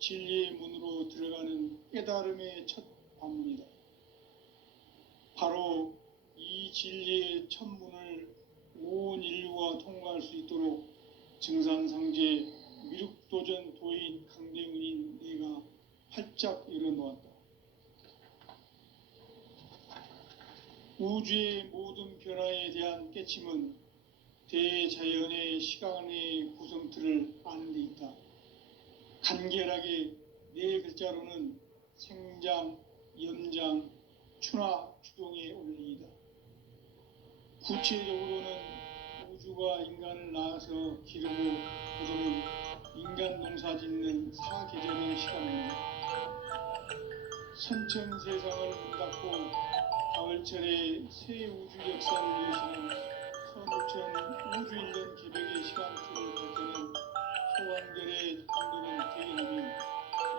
진리의 문으로 들어가는 깨달음의 첫 관문이다. 바로 이 진리의 첫 문을 온 인류가 통과할 수 있도록 증산상제 미륵도전 도인 강대은인 내가 활짝 열어놓았다. 우주의 모든 변화에 대한 깨침은 대자연의 시간의 구성틀을 아는 데 있다. 간결하게 네 글자로는 생장, 연장, 추나 추동의 원리이다. 구체적으로는 우주가 인간을 낳아서 기르고 거두는 인간 농사 짓는 사계절의 시간입니다. 선천세상을 문 닫고 가을철에 새 우주 역사를 여시는 선우천 우주인전 개벽의 시간표를 볼 때는 소강들의 감독은 대견하며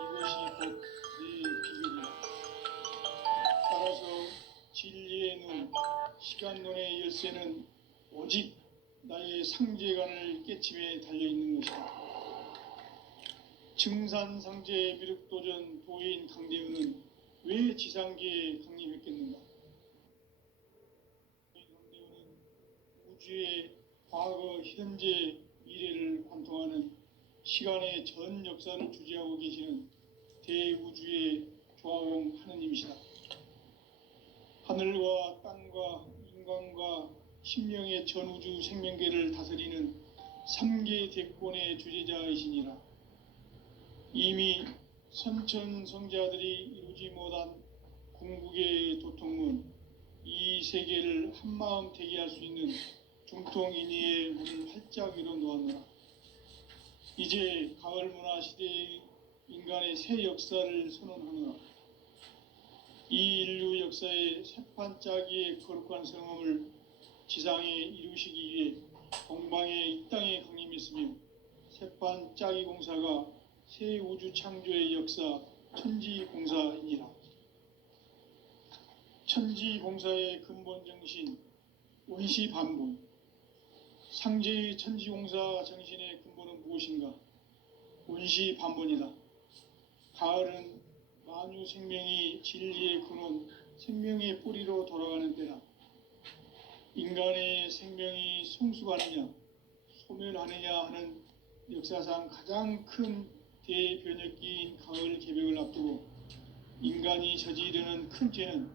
이것이 곧 내 비결이다. 따라서 진리의 눈, 시간론의 열쇠는 오직 나의 상제관을 깨침에 달려있는 것이다. 증산상제 미륵도전 도인 강대은은 왜 지상계에 강림했겠는가? 강대은은 우주의 과거, 현재, 미래를 관통하는 시간의 전 역사를 주재하고 계시는 대우주의 조화공 하느님이시다. 하늘과 땅과 인간과 신명의 전우주 생명계를 다스리는 3계 대권의 주재자이시니라. 이미 선천성자들이 이루지 못한 궁극의 도통문, 이 세계를 한마음 되게 할 수 있는 중통인의의 문을 활짝 열어놓았노라. 이제 가을 문화 시대의 인간의 새 역사를 선언하노라. 이 인류 역사의 새판짜기의 거룩한 성험을 지상에 이루시기 위해 동방에 이 땅에 강림했으며 새판짜기 공사가 새 우주 창조의 역사 천지공사이니라. 천지공사의 근본 정신 원시반복. 상제의 천지공사 정신의 근본은 무엇인가? 원시반복이다. 가을은 만유 생명이 진리의 근원, 생명의 뿌리로 돌아가는 때다. 인간의 생명이 성숙하느냐, 소멸하느냐 하는 역사상 가장 큰 대변혁기인 가을 개벽을 앞두고 인간이 저지르는 큰 죄는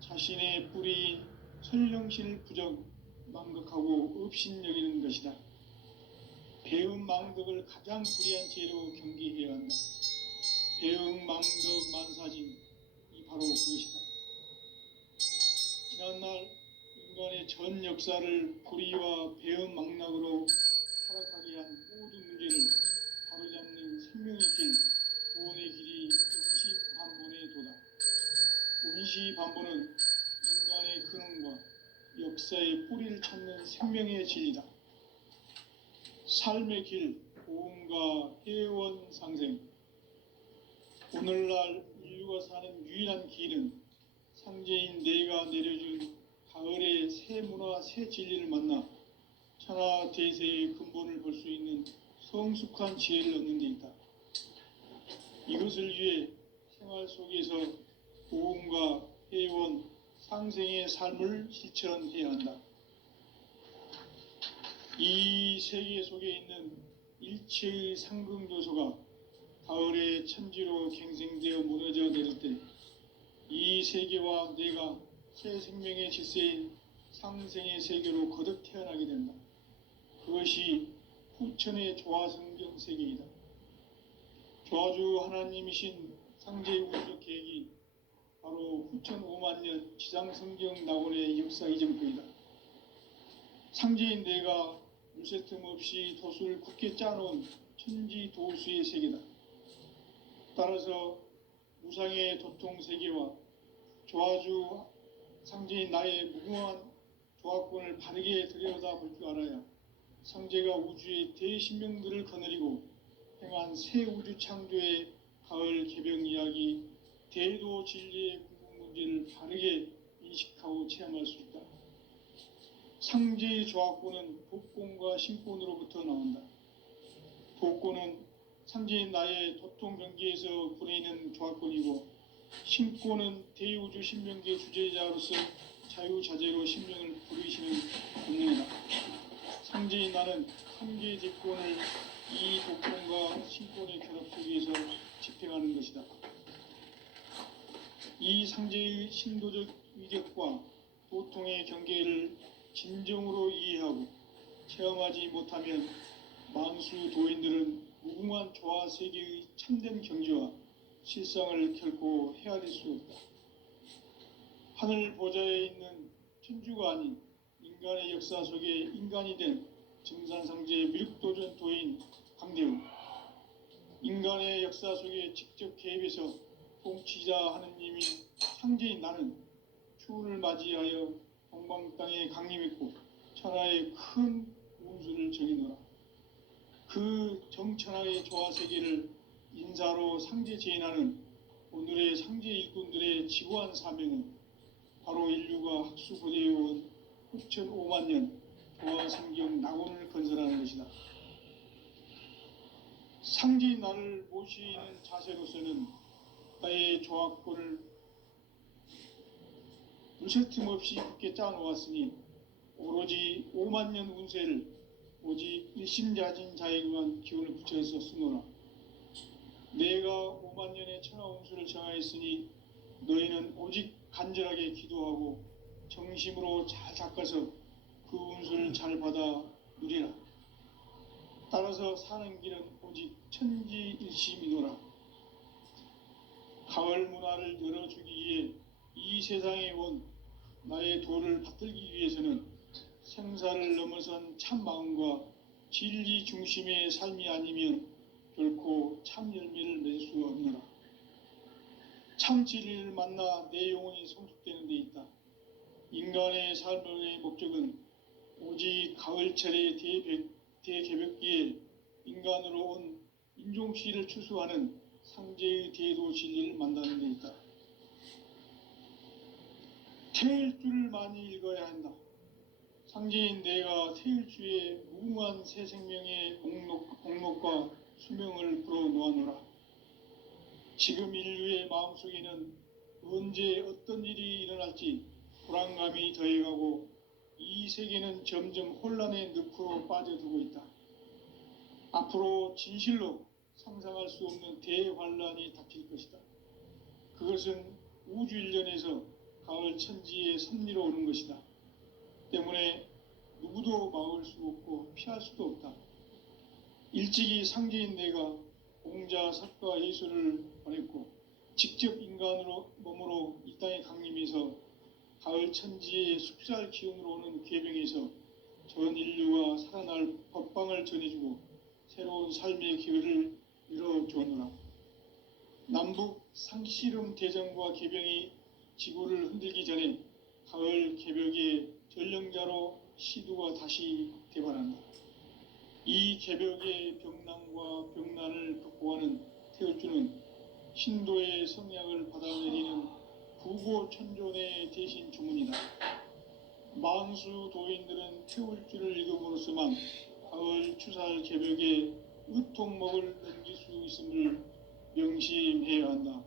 자신의 뿌리인 설령실 부정, 망극하고 업신여기는 것이다. 배음 망덕을 가장 불의한 죄로 경계해야 한다. 배음 망덕 만사진, 이 바로 그것이다. 지난날 인간의 전 역사를 불의와 배음 망락으로 타락하게 한 모든 문제를 바로잡는 생명의 길, 구원의 길이 원시반본의 도다. 원시반본은 인간의 근원과 역사의 뿌리를 찾는 생명의 진리다. 삶의 길, 보험과 회원 상생. 오늘날 인류가 사는 유일한 길은 상제인 내가 내려준 가을의 새 문화, 새 진리를 만나 천하 대세의 근본을 볼 수 있는 성숙한 지혜를 얻는 데 있다. 이것을 위해 생활 속에서 보험과 회원, 상생의 삶을 실천해야 한다. 이 세계 속에 있는 일체의 상극 요소가 가을의 천지로 갱생되어 무너져 내릴 때 이 세계와 내가 새 생명의 질서인 상생의 세계로 거듭 태어나게 된다. 그것이 후천의 조화성경 세계이다. 조화주 하나님이신 상제 우주적 계획이 바로 후천 5만 년 지상성경 낙원의 역사 이전부이다. 상제인 내가 물새 틈 없이 도수를 굳게 짜놓은 천지 도수의 세계다. 따라서 무상의 도통 세계와 조화주 상제인 나의 무궁한 조화권을 바르게 들여다볼 줄 알아야 상제가 우주의 대신명들을 거느리고 행한 새 우주 창조의 가을 개벽 이야기, 대도 진리의 궁극 문제를 바르게 인식하고 체험할 수 있다. 상제의 조화권은 복권과 신권으로부터 나온다. 복권은 상제인 나의 도통 경계에서 부리는 조합권이고, 신권은 대우주 신명계 주제자로서 자유자재로 신명을 부르시는 권능이다. 상제인 나는 상계 제권을 이 도권과 신권의 결합 속에서 집행하는 것이다. 이 상제의 신도적 위격과 도통의 경계를 진정으로 이해하고 체험하지 못하면 만수 도인들은 무궁한 조화 세계의 참된 경지와 실상을 결코 헤아릴 수 없다. 하늘 보좌에 있는 천주가 아닌 인간의 역사 속에 인간이 된 증산상제 미륵도전 도인 강대우, 인간의 역사 속에 직접 개입해서 통치자 하느님인 상제인 나는 추운을 맞이하여 동방 땅에 강림했고 천하의 큰 운수를 정해놓아 그 정천하의 조화 세계를 인사로 상제 제인하는 오늘의 상제 일꾼들의 지구한 사명은 바로 인류가 학수고대해온 후천 5만 년 조화 성경 낙원을 건설하는 것이다. 상제인 나를 모시는 자세로서는 나의 조합권을 무쇠틈 없이 굳게 짜놓았으니 오로지 5만 년 운세를 오직 일심자진 자에게만 기운을 붙여서 쓰노라. 내가 5만 년의 천하 운수를 정하였으니 너희는 오직 간절하게 기도하고 정심으로 잘 닦아서 그 운수를 잘 받아 누리라. 따라서 사는 길은 오직 천지일심이노라. 가을 문화를 열어주기 위해 이 세상에 온 나의 도를 받들기 위해서는 생사를 넘어선 참 마음과 진리 중심의 삶이 아니면 결코 참 열매를 맺을 수 없노라. 참 진리를 만나 내 영혼이 성숙되는 데 있다. 인간의 삶의 목적은 오직 가을철의 대개벽기에 인간으로 온 인종씨를 추수하는 상제의 대도 진리를 만나는 데 있다. 태일주를 많이 읽어야 한다. 상제인 내가 태일주의 무궁한 새 생명의 목록과 수명을 풀어놓아노라. 지금 인류의 마음속에는 언제 어떤 일이 일어날지 불안감이 더해가고 이 세계는 점점 혼란의 늪으로 빠져들고 있다. 앞으로 진실로 상상할 수 없는 대환란이 닥칠 것이다. 그것은 우주 일련에서 가을 천지의 섭리로 오는 것이다. 때문에 누구도 막을 수 없고 피할 수도 없다. 일찍이 상제인 내가 공자, 석가, 예수를 보냈고 직접 인간으로 몸으로 이 땅에 강림해서 가을 천지의 숲살 기운으로 오는 궤병에서 전 인류가 살아날 법방을 전해주고 새로운 삶의 기회를 열어주었노라. 남북 상씨름 대전과 개병이 지구를 흔들기 전에 가을 개벽의 전령자로 시두가 다시 대발한다. 이 개벽의 병난과 병난을 극복하는 태울주는 신도의 성약을 받아내리는 구고천존의 대신 주문이다. 만수 도인들은 태울주를 읽음으로써만 가을 추살 개벽의 의통목을 넘길 수 있음을 명심해야 한다.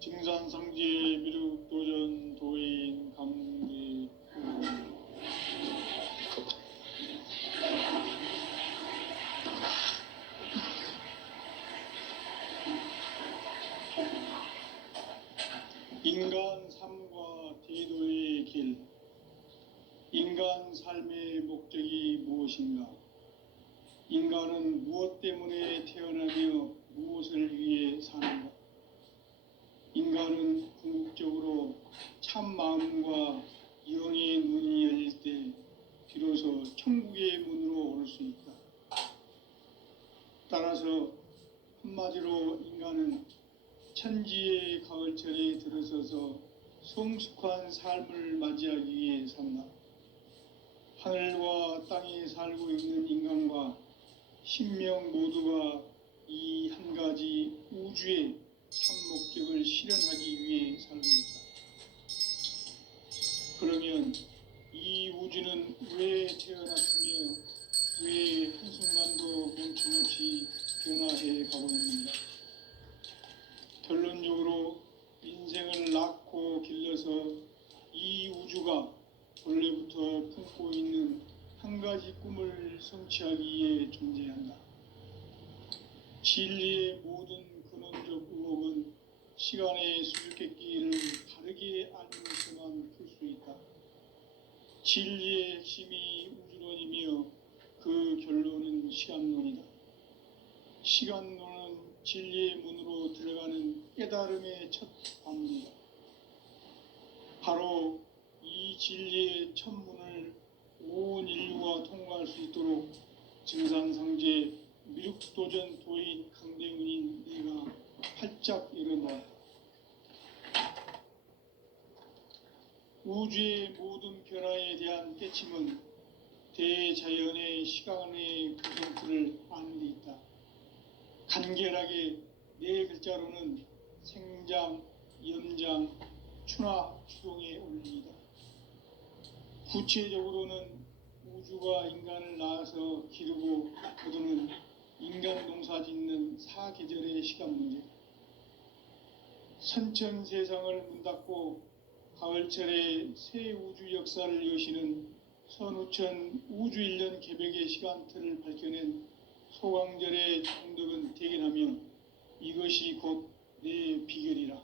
증산상제 미륵도전 도인 강대우. 인간 삶과 대도의 길. 인간 삶의 목적이 무엇인가? 인간은 무엇 때문에 태어나며 무엇을 위해 사는가? 인간은 궁극적으로 참 마음과 영의 문이 열릴 때 비로소 천국의 문으로 오를 수 있다. 따라서 한마디로 인간은 천지의 가을철에 들어서서 성숙한 삶을 맞이하기 위해 산다. 하늘과 땅에 살고 있는 인간과 신명 모두가 이 한 가지 우주의 참 목적을 실현하기 위해 살고 있다. 그러면 이 우주는 왜 태어났으며 왜 한순간도 멈춤없이 변화해 가고 있습니다. 결론적으로 인생을 낳고 길러서 이 우주가 본래부터 품고 있는 한 가지 꿈을 성취하기 위해 존재한다. 진리의 모든 근원적 의혹은 시간의 수수께끼를 바르게 알면서만 풀 수 있다. 진리의 핵심이 우주론이며 그 결론은 시간론이다. 시간론은 진리의 문으로 들어가는 깨달음의 첫 관문이다. 바로 이 진리의 첫 문을 온 인류가 통과할 수 있도록 증산상제 미륵도전 도인 강대훈인 내가 활짝 열어놓았다. 우주의 모든 변화에 대한 깨침은 대자연의 시간의 구성틀을 아는 데 있다. 간결하게 네 글자로는 생장, 연장, 추나 추동의 원리이다. 구체적으로는 우주가 인간을 낳아서 기르고 거두는 인간 농사 짓는 사계절의 시간 문제. 선천 세상을 문 닫고 가을철에 새 우주 역사를 여시는 선우천 우주 1년 개벽의 시간틀을 밝혀낸 소강절의 정덕은 대견하며 이것이 곧 내 비결이라.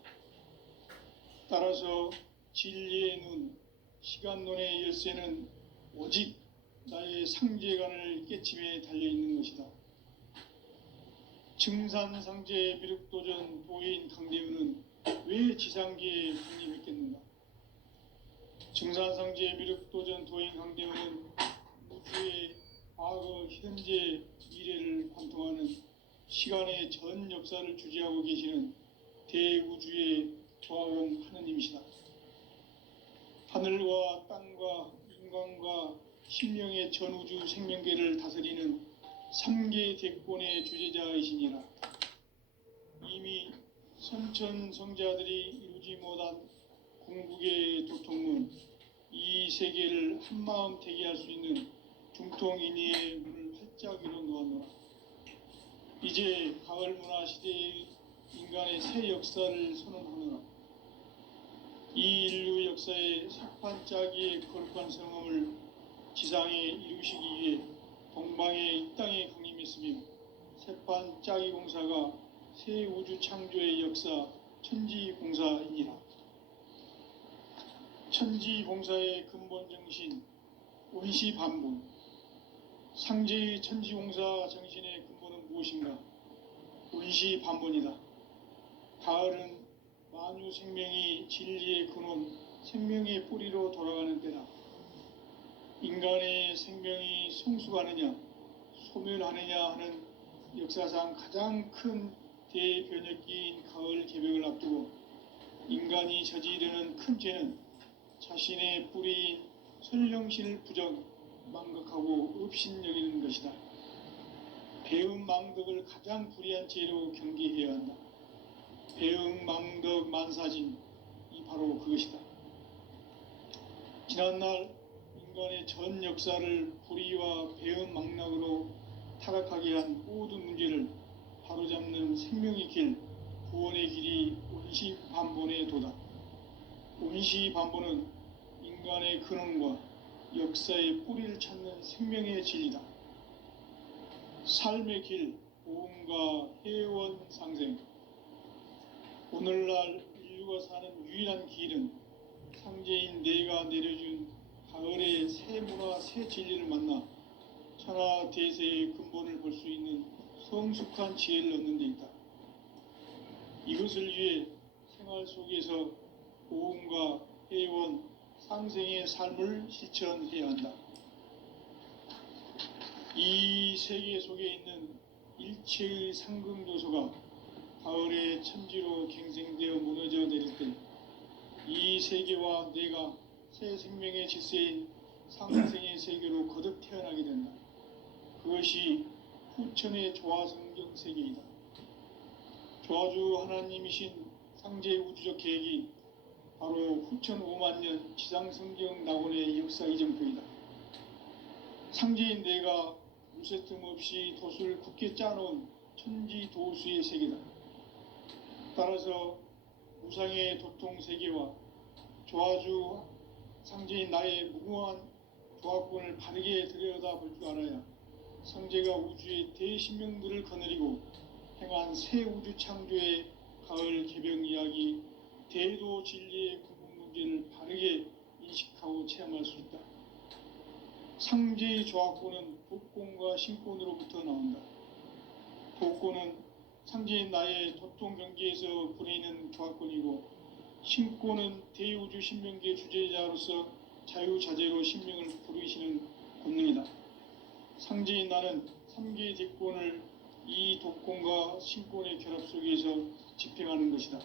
따라서 진리의 눈, 시간론의 열쇠는 오직 나의 상제관을 깨침에 달려있는 것이다. 증산상제 미륵도전 도인 강대훈은 왜 지상계에 군림했겠는가? 증산상제 미륵도전 도인 강대훈은 우주의 과거, 현재, 미래를 관통하는 시간의 전 역사를 주재하고 계시는 대우주의 조화원 하느님이시다. 하늘과 땅과 인간과 심령의 전우주 생명계를 다스리는 3계 대권의 주재자이시니라. 이미 선천성자들이 이루지 못한 궁극의 도통문, 이 세계를 한마음 되게 할 수 있는 중통인의의 문을 활짝 열어놓았노라. 이제 가을 문화 시대의 인간의 새 역사를 선언하노라. 이 인류 역사의 석판짜기의 거룩한 성험을 지상에 이루시기 위해 동방의 이 땅에 강림했으며 새판짜기 공사가 새 우주 창조의 역사 천지공사이니라. 천지공사의 근본 정신 원시반분. 상제의 천지공사 정신의 근본은 무엇인가? 원시반분이다. 가을은 만유 생명이 진리의 근원, 생명의 뿌리로 돌아가는 때다. 인간의 생명이 성숙하느냐, 소멸하느냐 하는 역사상 가장 큰 대변혁기인 가을 개벽을 앞두고 인간이 저지르는 큰 죄는 자신의 뿌리인 설령신을 부정, 망각하고 업신여기는 것이다. 배은망덕을 가장 불의한 죄로 경계해야 한다. 배은망덕 만사진, 이 바로 그것이다. 지난날 인간의 전 역사를 불의와 배은망락으로 타락하게 한 모든 문제를 바로잡는 생명의 길, 구원의 길이 원시반본의 도다. 원시반본은 인간의 근원과 역사의 뿌리를 찾는 생명의 진리다. 삶의 길, 보험과 회원 상생. 오늘날 인류가 사는 유일한 길은 상제인 내가 내려준 가을의 새 문화, 새 진리를 만나 천하 대세의 근본을 볼 수 있는 성숙한 지혜를 얻는 데 있다. 이것을 위해 생활 속에서 보험과 회원, 상생의 삶을 실천해야 한다. 이 세계 속에 있는 일체의 상금도서가 가을의 천지로 갱생되어 무너져 내릴 때 이 세계와 내가 새 생명의 질서인 상생의 세계로 거듭 태어나게 된다. 그것이 후천의 조화성경 세계이다. 조화주 하나님이신 상제 우주적 계획이 바로 후천 5만 년 지상성경 낙원의 역사 이전표이다. 상제인 내가 무쇠 틈 없이 돛을 굳게 짜놓은 천지도수의 세계다. 따라서 우상의 도통 세계와 조화주 상제인 나의 무궁한 조합권을 바르게 들여다볼 줄 알아야 성제가 우주의 대신명들을 거느리고 행한 새 우주 창조의 가을 개병 이야기, 대도 진리의 구분 문제를 바르게 인식하고 체험할 수 있다. 상제의 조합권은 복권과 신권으로부터 나온다. 복권은 상제인 나의 도통 경계에서 부리는 조합권이고, 신권은 대우주 신명계 주제자로서 자유자재로 신명을 부르시는 권능이다. 상제인 나는 3개의 대권을 이 독권과 신권의 결합 속에서 집행하는 것이다.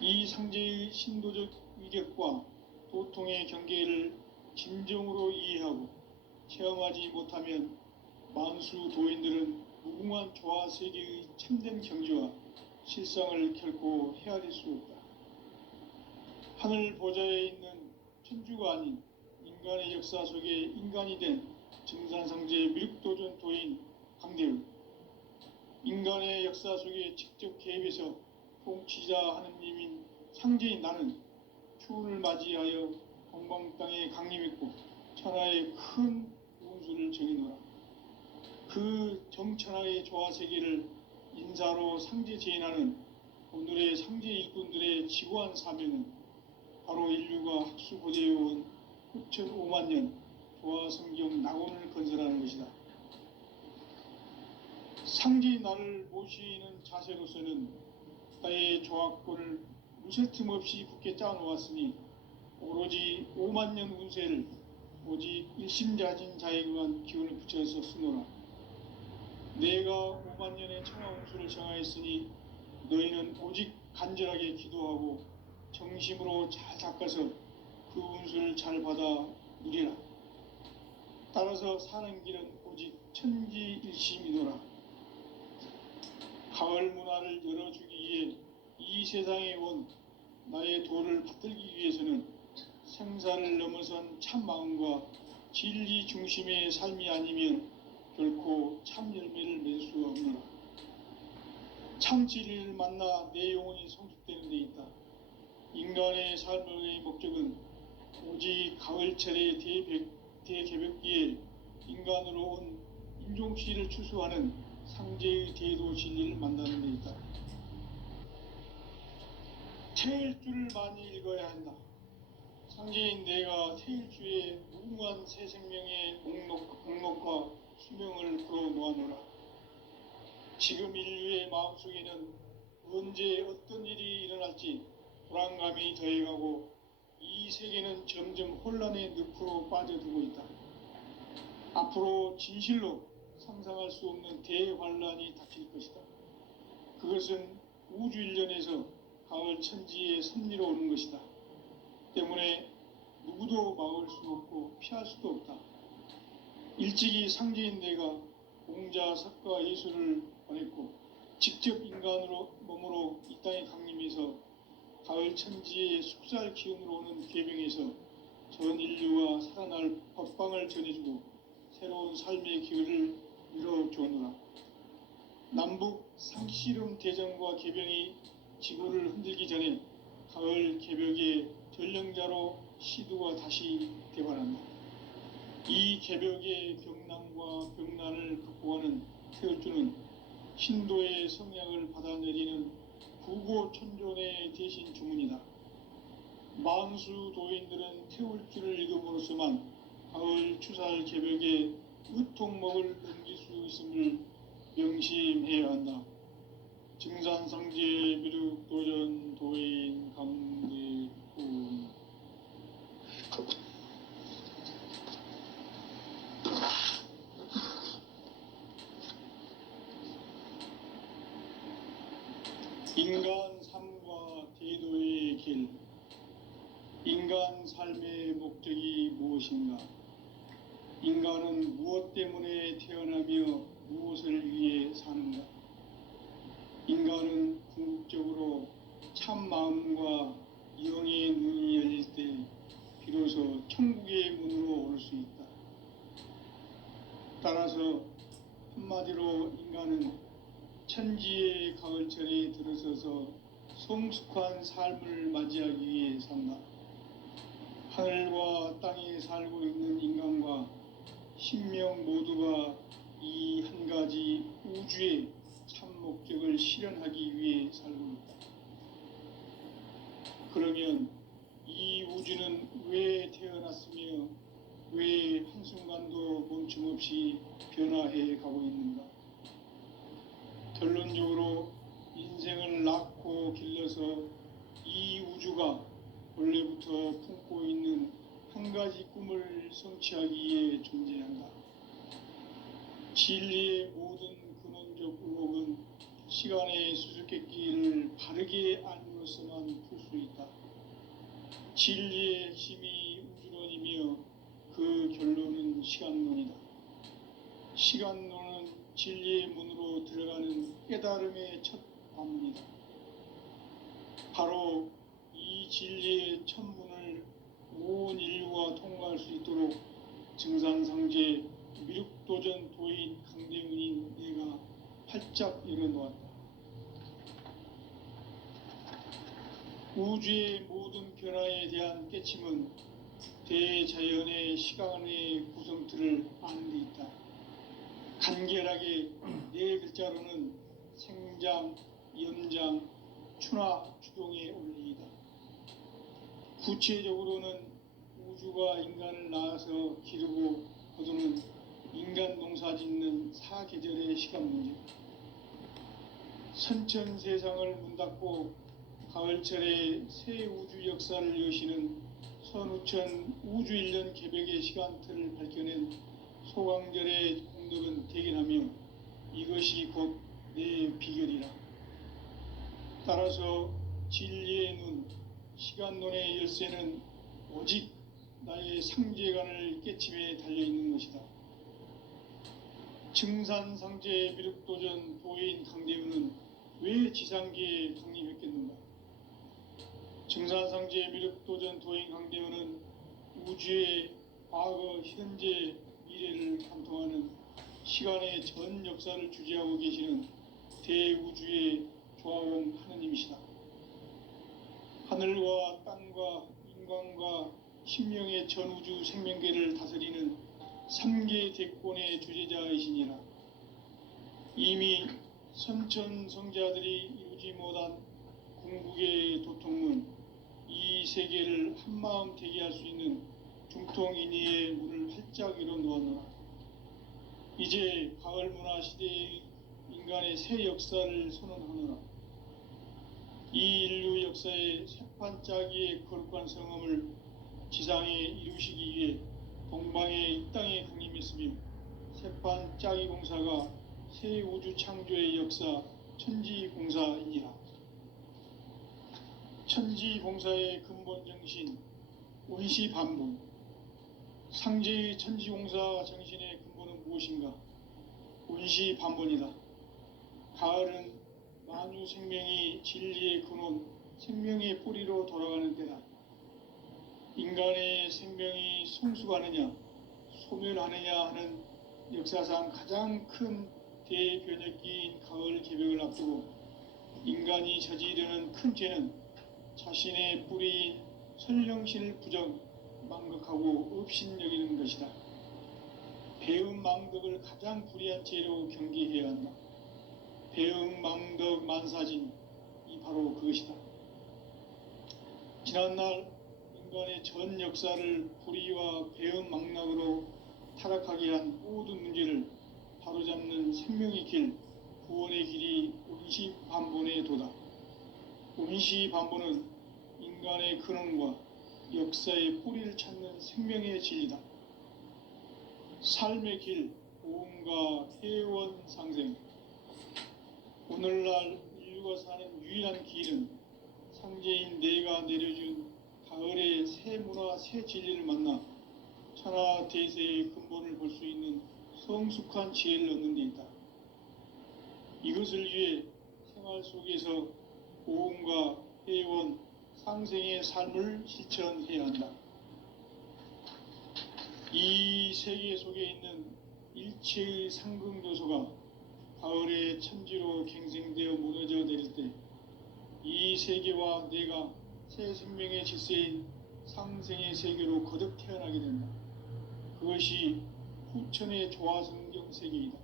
이 상제의 신도적 위격과 도통의 경계를 진정으로 이해하고 체험하지 못하면 만수 도인들은 무궁한 조화 세계의 참된 경지와 실상을 결코 헤아릴 수 없다. 하늘 보좌에 있는 천주가 아닌 인간의 역사 속에 인간이 된 증산상제 미륵도전 도인 강대우, 인간의 역사 속에 직접 개입해서 통치자 하느님인 상제인 나는 추운을 맞이하여 동방 땅에 강림했고 천하의 큰 운수를 정해놓아 그 정천하의 조화 세계를 인사로 상제 제인하는 오늘의 상제 일꾼들의 지구한 사명은 바로 인류가 학수고대해온 9,500만 년 조화 성경 낙원을 건설하는 것이다. 상제인 나를 모시는 자세로서는 나의 조합권을 무쇠틈 없이 굳게 짜놓았으니 오로지 5만 년 운세를 오직 일심자진 자에게만 기운을 붙여서 쓰노라. 내가 5만 년의 천하 운수를 정하였으니 너희는 오직 간절하게 기도하고 정심으로 잘 닦아서 그 운수를 잘 받아 누리라. 따라서 사는 길은 오직 천지일심이노라. 가을 문화를 열어주기 위해 이 세상에 온 나의 도를 받들기 위해서는 생사를 넘어선 참 마음과 진리 중심의 삶이 아니면 결코 참 열매를 맺을 수 없노라. 참 진리를 만나 내 영혼이 성숙되는 데 있다. 인간의 삶의 목적은 오직 가을철의 대개벽기에 인간으로 온 인종씨를 추수하는 상제의 대도 진리를 만나는 데 있다. 태일주를 많이 읽어야 한다. 상제인 내가 태일주의 무궁한 새 생명의 목록과 수명을 풀어놓아노라. 지금 인류의 마음속에는 언제 어떤 일이 일어날지 불안감이 더해가고 이 세계는 점점 혼란의 늪으로 빠져들고 있다. 앞으로 진실로 상상할 수 없는 대환란이 닥칠 것이다. 그것은 우주 일련에서 가을 천지의 섭리로 오는 것이다. 때문에 누구도 막을 수 없고 피할 수도 없다. 일찍이 상제인 내가 공자, 석가, 예수를 보냈고 직접 인간으로 몸으로 이 땅에 강림해서 가을 천지의 숙살 기운으로 오는 계명에서 전 인류와 살아날 법방을 전해주고 새로운 삶의 기회를 이뤄주었노라. 남북 상씨름 대전과 개병이 지구를 흔들기 전에 가을 개벽의 전령자로 시두가 다시 개발한다. 이 개벽의 병난과 병난을 극복하는 태울주는 신도의 성향을 받아내리는 구고천존의 대신 주문이다. 만수 도인들은 태울주를 읽음으로써만 가을 추살 개벽의 의통목을 넘길 수 있음을 명심해야 한다. 증산상제 미륵도전 도인 강대훈. 인간 삶과 대도의 길. 인간 삶의 목적이 무엇인가? 인간은 무엇 때문에 태어나며 무엇을 위해 사는가? 인간은 궁극적으로 참 마음과 영의 눈이 열릴 때 비로소 천국의 문으로 올 수 있다. 따라서 한마디 한마디로 인간은 천지의 가을철에 들어서서 성숙한 삶을 맞이하기 위해 산다. 하늘과 땅에 살고 있는 인간과 신명 모두가 이 한 가지 우주의 참 목적을 실현하기 위해 살고 있다. 그러면 이 우주는 왜 태어났으며 왜 한순간도 멈춤없이 변화해 가고 있는가? 결론적으로 인생을 낳고 길러서 이 우주가 원래부터 품고 있는 한 가지 꿈을 성취하기 위해 존재한다. 진리의 모든 근원적 의혹은 시간의 수수께끼를 바르게 알므로서만 풀 수 있다. 진리의 핵심이 우주론이며 그 결론은 시간론이다. 시간론은 진리의 문으로 들어가는 깨달음의 첫 관문이다. 바로 이 진리의 첫 문을 온 인류가 통과할 수 있도록 증산상제 미륵도전 도인 강대훈인 내가 활짝 열어놓았다. 우주의 모든 변화에 대한 깨침은 대자연의 시간의 구성틀을 아는 데 있다. 간결하게 네 글자로는 생장, 염장, 추나 추동의 원리이다. 구체적으로는 우주가 인간을 낳아서 기르고 거두는 인간 농사 짓는 사계절의 시간 문제, 선천 세상을 문 닫고 가을철에 새 우주 역사를 여시는 선우천 우주 1년 개벽의 시간틀을 밝혀낸 소강절의 공덕은 대견하며 이것이 곧 내 비결이라. 따라서 진리의 눈, 시간론의 열쇠는 오직 나의 상제관을 깨침에 달려있는 것이다. 증산상제 미륵도전 도인 강대훈은 왜 지상계에 강림했겠는가? 증산상제 미륵도전 도인 강대훈은 우주의 과거, 현재, 미래를 관통하는 시간의 전 역사를 주재하고 계시는 대우주의 조화원 하느님이시다. 하늘과 땅과 인간과 신명의 전우주 생명계를 다스리는 3계 대권의 주재자이시니라. 이미 선천성자들이 이루지 못한 궁극의 도통문, 이 세계를 한마음 되게 할 수 있는 중통인의의 문을 활짝 열어놓았노라. 이제 가을 문화 시대의 인간의 새 역사를 선언하노라. 이 인류 역사의 새판짜기의 거룩한 성음을 지상에 이루시기 위해 동방의 이 땅에 강림했으며 새판짜기 공사가 새 우주 창조의 역사 천지공사이니라. 천지공사의 근본 정신 운시반복. 상제의 천지공사 정신의 근본은 무엇인가? 운시반본이다. 가을은 만유 생명이 진리의 근원, 생명의 뿌리로 돌아가는 때다. 인간의 생명이 성숙하느냐, 소멸하느냐 하는 역사상 가장 큰 대변혁기인 가을 개벽을 앞두고 인간이 저지르는 큰 죄는 자신의 뿌리인 선령신을 부정, 망각하고 업신여기는 것이다. 배음 망덕을 가장 불의한 죄로 경계해야 한다. 배음 망덕 만사진, 이 바로 그것이다. 지난날 인간의 전 역사를 불의와 배음 망락으로 타락하게 한 모든 문제를 바로잡는 생명의 길, 구원의 길이 운시반본의 도다. 운시반본은 인간의 근원과 역사의 뿌리를 찾는 생명의 진리다. 삶의 길, 보험과 회원 상생. 오늘날 인류가 사는 유일한 길은 상제인 내가 내려준 가을의 새 문화, 새 진리를 만나 천하 대세의 근본을 볼 수 있는 성숙한 지혜를 얻는 데 있다. 이것을 위해 생활 속에서 보험과 회원, 상생의 삶을 실천해야 한다. 이 세계 속에 있는 일체의 상승 요소가 가을의 천지로 갱생되어 무너져 내릴 때 이 세계와 내가 새 생명의 질서인 상생의 세계로 거듭 태어나게 된다. 그것이 후천의 조화성경 세계이다.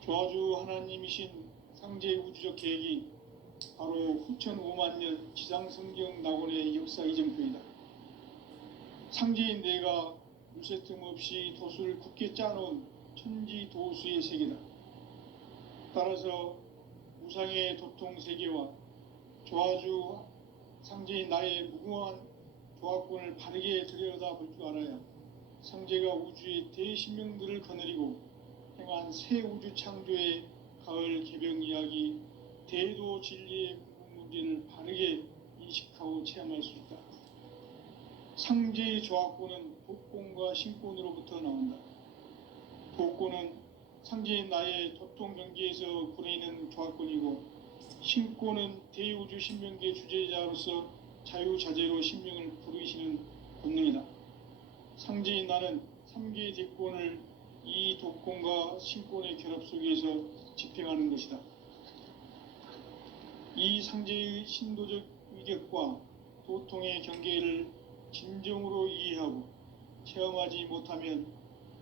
조화주 하나님이신 상제 우주적 계획이 바로 후천 5만 년 지상성경 낙원의 역사 이정표이다. 상제인 내가 물새 틈 없이 도수를 굳게 짜놓은 천지 도수의 세계다. 따라서 무상의 도통 세계와 조화주 상제인 나의 무궁한 조화권을 바르게 들여다볼 줄 알아야 상제가 우주의 대신명들을 거느리고 행한 새 우주 창조의 가을 개병 이야기 대도 진리의 문제를 바르게 인식하고 체험할 수 있다. 상제의 조화권은 복권과 신권으로부터 나온다. 복권은 상제인 나의 도통 경계에서 부리는 조화권이고 신권은 대우주 신명계 주제자로서 자유자재로 신명을 부르시는 본능이다. 상제인 나는 3개의 대권을 이 도권과 신권의 결합 속에서 집행하는 것이다. 이 상제의 신도적 위격과 도통의 경계를 진정으로 이해하고 체험하지 못하면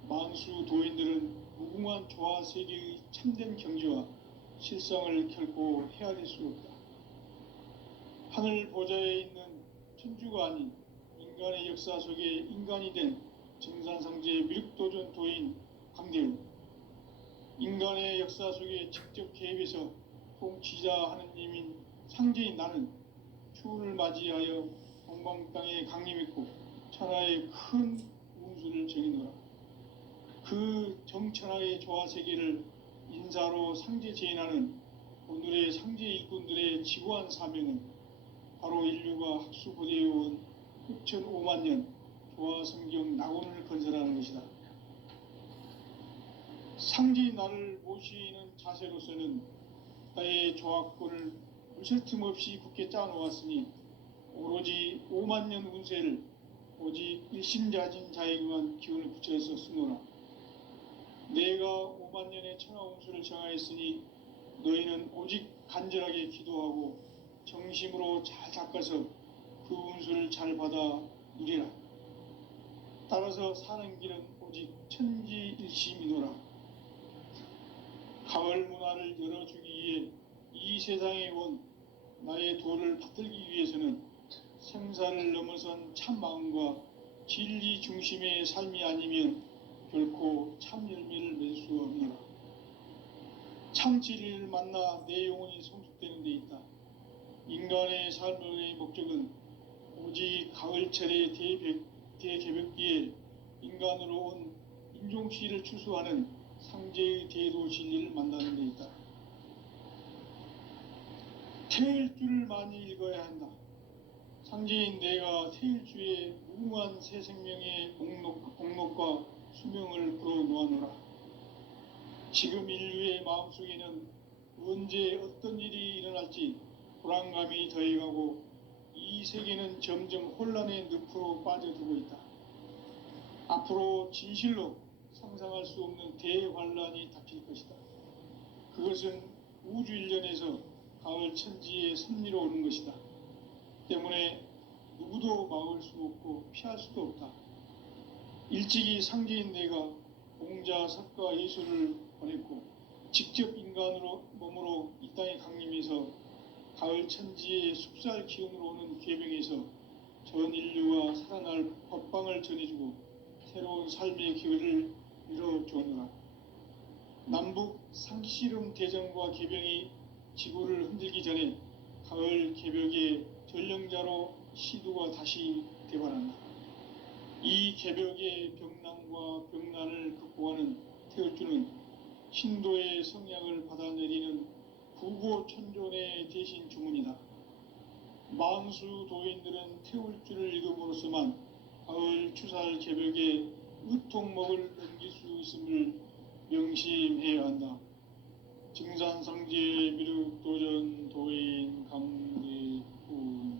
만수 도인들은 무궁한 조화 세계의 참된 경지와 실상을 결코 헤아릴 수 없다. 하늘 보좌에 있는 천주가 아닌 인간의 역사 속에 인간이 된 정산상제 미륵도전 도인 강대우, 인간의 역사 속에 직접 개입해서 통치자 하느님인 상제인 나는 추운을 맞이하여 동방 땅에 강림했고 천하의 큰 운수를 정의노라. 그 정천하의 조화세계를 인사로 상제 제인하는 오늘의 상제 일꾼들의 지구한 사명은 바로 인류가 학수고대해온 후천 5만 년 조화성경 낙원을 건설하는 것이다. 상제인 나를 모시는 자세로서는 나의 조화권을 물새 틈 없이 굳게 짜놓았으니 오로지 5만 년 운세를 오직 일심자진 자에게만 기운을 붙여서 쓰노라. 내가 5만 년의 천하 운수를 정하였으니 너희는 오직 간절하게 기도하고 정심으로 잘 닦아서 그 운수를 잘 받아 누리라. 따라서 사는 길은 오직 천지일심이노라. 가을 문화를 열어주기 위해 이 세상에 온 나의 도를 받들기 위해서는 생사를 넘어선 참 마음과 진리 중심의 삶이 아니면 결코 참 열매를 맺을 수 없노라. 참 진리를 만나 내 영혼이 성숙되는 데 있다. 인간의 삶의 목적은 오직 가을철의 대개벽기에 인간으로 온 인종시를 추수하는 상제의 대도 진리를 만나는 데 있다. 태일주를 많이 읽어야 한다. 상제인 내가 태일주의 무궁한 새 생명의 공록과 수명을 불어놓아노라. 지금 인류의 마음속에는 언제 어떤 일이 일어날지 불안감이 더해가고 이 세계는 점점 혼란의 늪으로 빠져들고 있다. 앞으로 진실로 상상할 수 없는 대환란이 닥칠 것이다. 그것은 우주 일련에서 가을 천지의 섭리로 오는 것이다. 때문에 누구도 막을 수 없고 피할 수도 없다. 일찍이 상제인 내가 공자, 석가, 예수를 보냈고 직접 인간으로 몸으로 이 땅에 강림해서 가을 천지의 숲살 기운으로 오는 계병에서 전 인류가 살아날 법방을 전해주고 새로운 삶의 기회를 이뤄주었노라. 남북 상씨름 대전과 계병이 지구를 흔들기 전에 가을 개벽의 전령자로 시두가 다시 되관한다. 이 개벽의 병난과 병난을 극복하는 태울주는 신도의 성향을 받아내리는 구고천존의 대신 주문이다. 만수 도인들은 태울주를 읽음으로써만 가을 추살 개벽의 의통목을 넘길 수 있음을 명심해야 한다. 증산상제 미륵도전 도인 강대훈.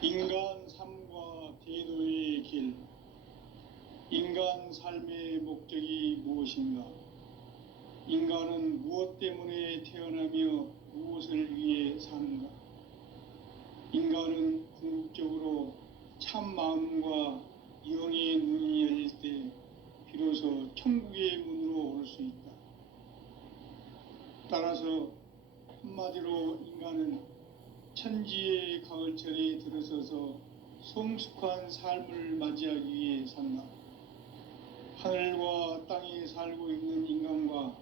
인간 삶과 대도의 길, 인간 삶의 목적이 무엇인가? 인간은 무엇 때문에 태어나며 무엇을 위해 사는가? 인간은 궁극적으로 참 마음과 영의 눈이 열릴 때 비로소 천국의 문으로 올 수 있다. 따라서 한마디로 인간은 천지의 가을철에 들어서서 성숙한 삶을 맞이하기 위해 산다. 하늘과 땅에 살고 있는 인간과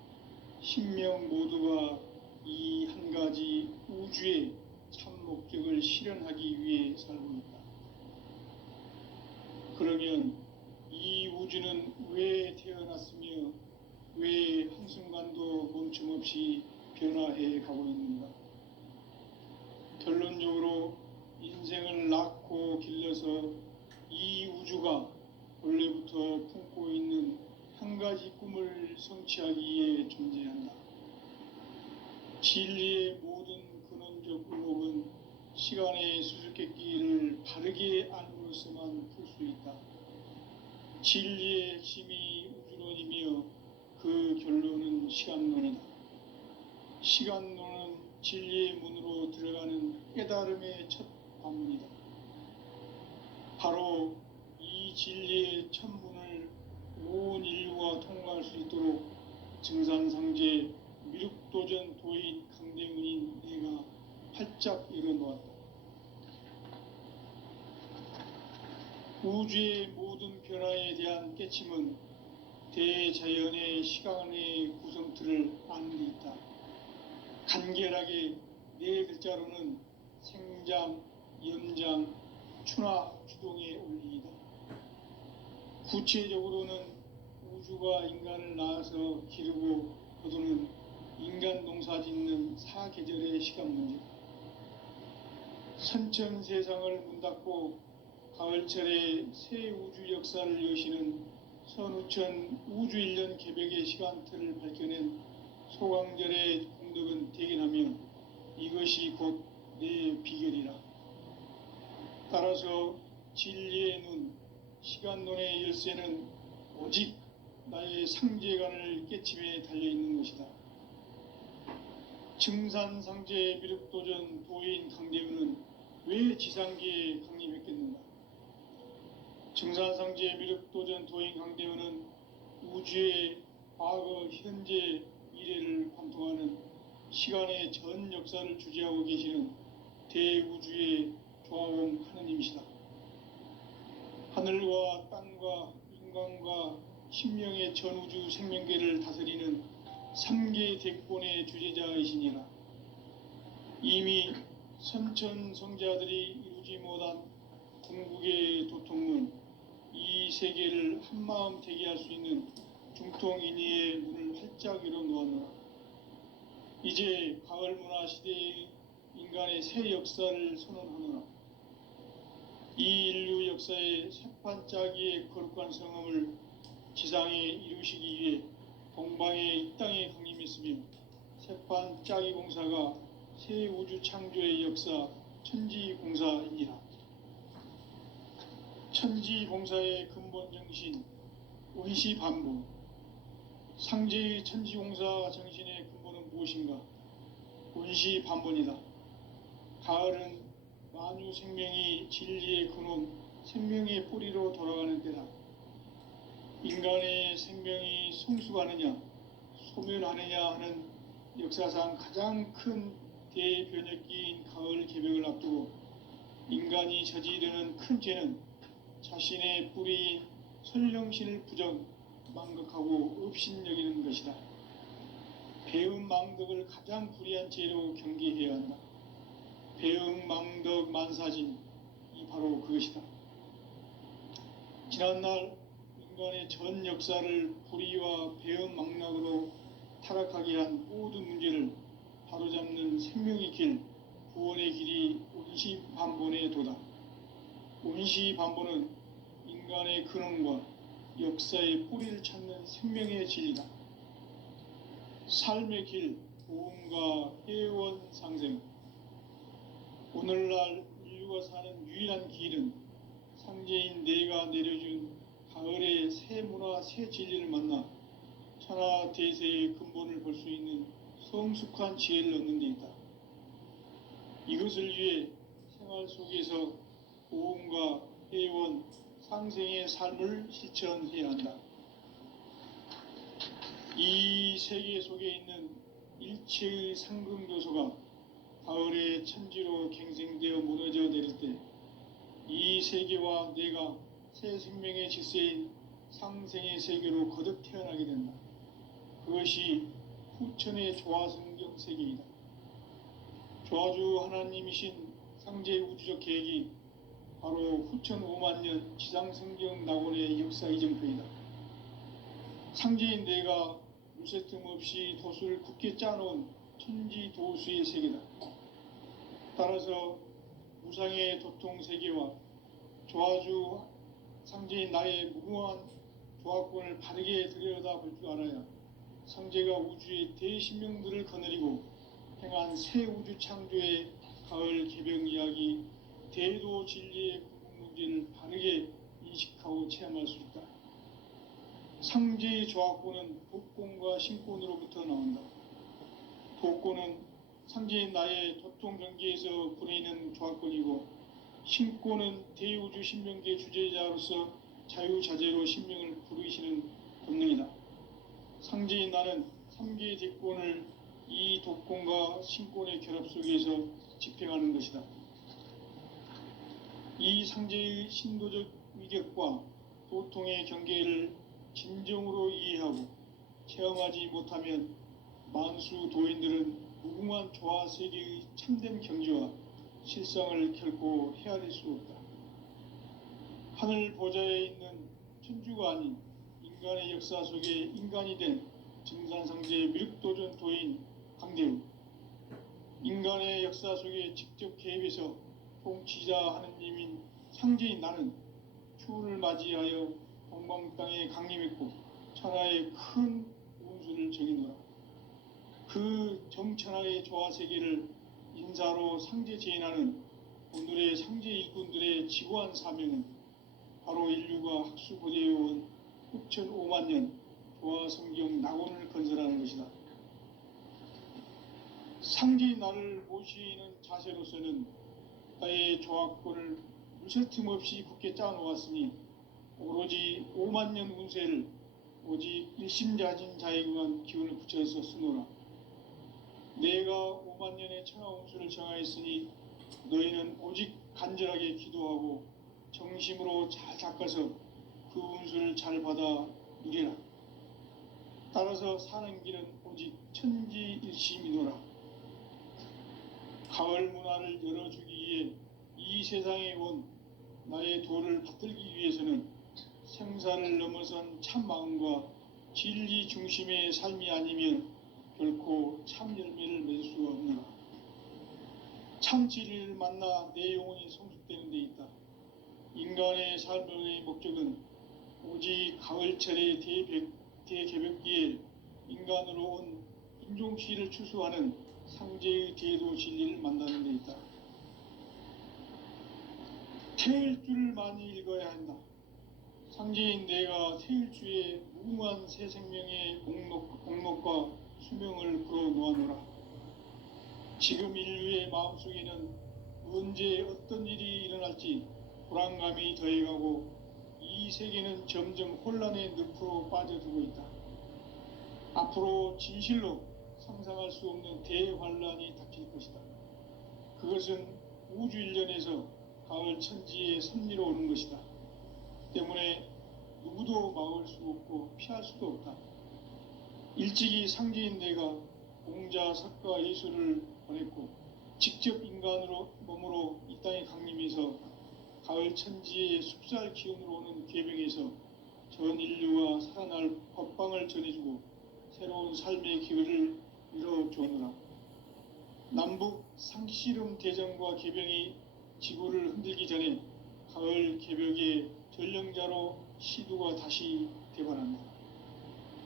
신명 모두가 이 한 가지 우주의 참 목적을 실현하기 위해 살고 있다. 그러면 이 우주는 왜 태어났으며 왜 한순간도 멈춤없이 변화해 가고 있는가? 결론적으로 인생을 낳고 길러서 이 우주가 원래부터 품고 있는 한 가지 꿈을 성취하기 위해 존재한다. 진리의 모든 근원적 의혹은 시간의 수수께끼를 바르게 알므로서만 풀 수 있다. 진리의 핵심이 우주론이며 그 결론은 시간론이다. 시간론은 진리의 문으로 들어가는 깨달음의 첫 관문이다. 바로 이 진리의 첫 문을 온 인류가 통과할 수 있도록 증산상제 미륵도전 도인 강대문인 내가 활짝 열어놓았다. 우주의 모든 변화에 대한 깨침은 대자연의 시간의 구성틀을 아는 데 있다. 간결하게 네 글자로는 생장, 염장, 추나 주동의 원리이다. 구체적으로는 우주가 인간을 낳아서 기르고 거두는 인간 농사 짓는 사계절의 시간 문제다. 선천 세상을 문 닫고 가을철에 새 우주 역사를 여시는 선우천 우주 1년 개백의 시간틀을 밝혀낸 소강절의 공덕은 대견하며 이것이 곧 내 비결이라. 따라서 진리의 눈, 시간론의 열쇠는 오직 나의 상제관을 깨침에 달려있는 것이다. 증산상제 미륵도전 도인 강대우는 왜 지상계에 강림했겠는가? 증산상제 미륵도전 도인 강대우는 우주의 과거, 현재, 미래를 관통하는 시간의 전 역사를 주재하고 계시는 대우주의 조화원 하느님이시다. 하늘과 땅과 인간과 신명의 전우주 생명계를 다스리는 3계 대권의 주재자이시니라. 이미 선천성자들이 이루지 못한 궁극의 도통문, 이 세계를 한마음 되게 할 수 있는 중통인의의 문을 활짝 열어놓았노라. 이제 가을문화 시대의 인간의 새 역사를 선언하노라. 이 인류 역사의 새판짜기의 거룩한 성음을 지상에 이루시기 위해 동방의 이 땅에 강림했으며 새판짜기 공사가 새 우주 창조의 역사 천지공사이니라. 천지공사의 근본 정신 원시반복. 상제의 천지공사 정신의 근본은 무엇인가? 원시반복이다. 가을은 만유 생명이 진리의 근원, 생명의 뿌리로 돌아가는 때다. 인간의 생명이 성숙하느냐, 소멸하느냐 하는 역사상 가장 큰 대변혁기인 가을 개벽을 앞두고 인간이 저지르는 큰 죄는 자신의 뿌리인 설령신을 부정, 망각하고 업신여기는 것이다. 배음 망덕을 가장 불의한 죄로 경계해야 한다. 배음 망덕 만사진이 바로 그것이다. 지난날 인간의 전 역사를 불의와 배음 망락으로 타락하게 한 모든 문제를 바로잡는 생명의 길, 구원의 길이 원시반본의 도다. 원시반본은 인간의 근원과 역사의 뿌리를 찾는 생명의 진리다. 삶의 길, 보험과 회원 상생. 오늘날 인류 천주가 사는 유일한 길은 상제인 내가 내려준 가을의 새 문화 새 진리를 만나 천하 대세의 근본을 볼 수 있는 성숙한 지혜를 얻는 데 있다. 이것을 위해 생활 속에서 보험과 회원, 상생의 삶을 실천해야 한다. 이 세계 속에 있는 일체의 상승요소가 가을의 천지로 갱생되어 무너져 내릴 때 이 세계와 내가 새 생명의 질서인 상생의 세계로 거듭 태어나게 된다. 그것이 후천의 조화성경 세계이다. 조화주 하나님이신 상제 우주적 계획이 바로 후천 5만 년 지상성경 낙원의 역사 이정표이다. 상제인 내가 무쇠 틈 없이 돛을 굳게 짜놓은 천지 도수의 세계다. 따라서 무상의 도통 세계와 조화주 상제인 나의 무궁한 조화권을 바르게 들여다볼 줄 알아야 상제가 우주의 대신명들을 거느리고 행한 새 우주 창조의 가을 개병 이야기 대도 진리의 문제를 바르게 인식하고 체험할 수 있다. 상제의 조화권은 독권과 신권으로부터 나온다. 독권은 상제인 나의 도통 경계에서 보내는 조화권이고, 신권은 대우주 신명계 주제자로서 자유자재로 신명을 부르시는 본능이다. 상제인 나는 3개의 대권을 이 독권과 신권의 결합 속에서 집행하는 것이다. 이 상제의 신도적 위격과 도통의 경계를 진정으로 이해하고 체험하지 못하면 만수 도인들은 무궁한 조화 세계의 참된 경지와 실상을 결코 헤아릴 수 없다. 하늘 보좌에 있는 천주가 아닌 인간의 역사 속에 인간이 된 증산상제 미륵도전 도인 강대우, 인간의 역사 속에 직접 개입해서 통치자 하느님인 상제인 나는 추운을 맞이하여 동방 땅에 강림했고 천하의 큰 운수를 정해놓아 그 정천하의 조화 세계를 인사로 상제 제인하는 오늘의 상제 일꾼들의 지고한 사명은 바로 인류가 학수고대해온 후천 5만 년 조화 성경 낙원을 건설하는 것이다. 상제인 나를 모시는 자세로서는 나의 조화권을 무쇠 틈 없이 굳게 짜놓았으니 오로지 5만 년 운세를 오직 일심자진 자에게만 기운을 붙여서 쓰노라. 내가 5만 년의 천하 운수를 정하였으니 너희는 오직 간절하게 기도하고 정심으로 잘 닦아서 그 운수를 잘 받아 누리라. 따라서 사는 길은 오직 천지일심이노라. 가을 문화를 열어주기 위해 이 세상에 온 나의 도를 받들기 위해서는 생사를 넘어선 참 마음과 진리 중심의 삶이 아니면 결코 참 열매를 맺을 수가 없노라. 참 진리를 만나 내 영혼이 성숙되는 데 있다. 인간의 삶의 목적은 오직 가을철의 대개벽기에 인간으로 온 인종시를 추수하는 상제의 대도 진리를 만나는 데 있다. 태일주를 많이 읽어야 한다. 상제인 내가 태일주의 무궁한 새 생명의 공록과 수명을 불어놓아노라. 지금 인류의 마음속에는 언제 어떤 일이 일어날지 불안감이 더해가고 이 세계는 점점 혼란의 늪으로 빠져들고 있다. 앞으로 진실로 상상할 수 없는 대환란이 닥칠 것이다. 그것은 우주 일련에서 가을 천지의 섭리로 오는 것이다. 때문에 누구도 막을 수 없고 피할 수도 없다. 일찍이 상제인 내가 공자, 석가, 예수를 보냈고 직접 인간으로 몸으로 이 땅에 강림해서 가을 천지의 숲살 기운으로 오는 계병에서 전 인류가 살아날 법방을 전해주고 새로운 삶의 기회를 이뤄주오노라. 남북 상씨름 대전과 계병이 지구를 흔들기 전에 가을 개벽의 전령자로 시두가 다시 대반한다.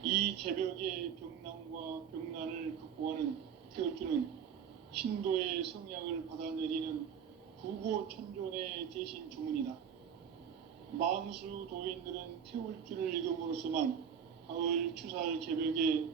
이 개벽의 병난과 병난을 극복하는 태울주는 신도의 성향을 받아내리는 구고천존의 대신 주문이다. 만수 도인들은 태울주를 읽음으로써만 가을 추살 개벽에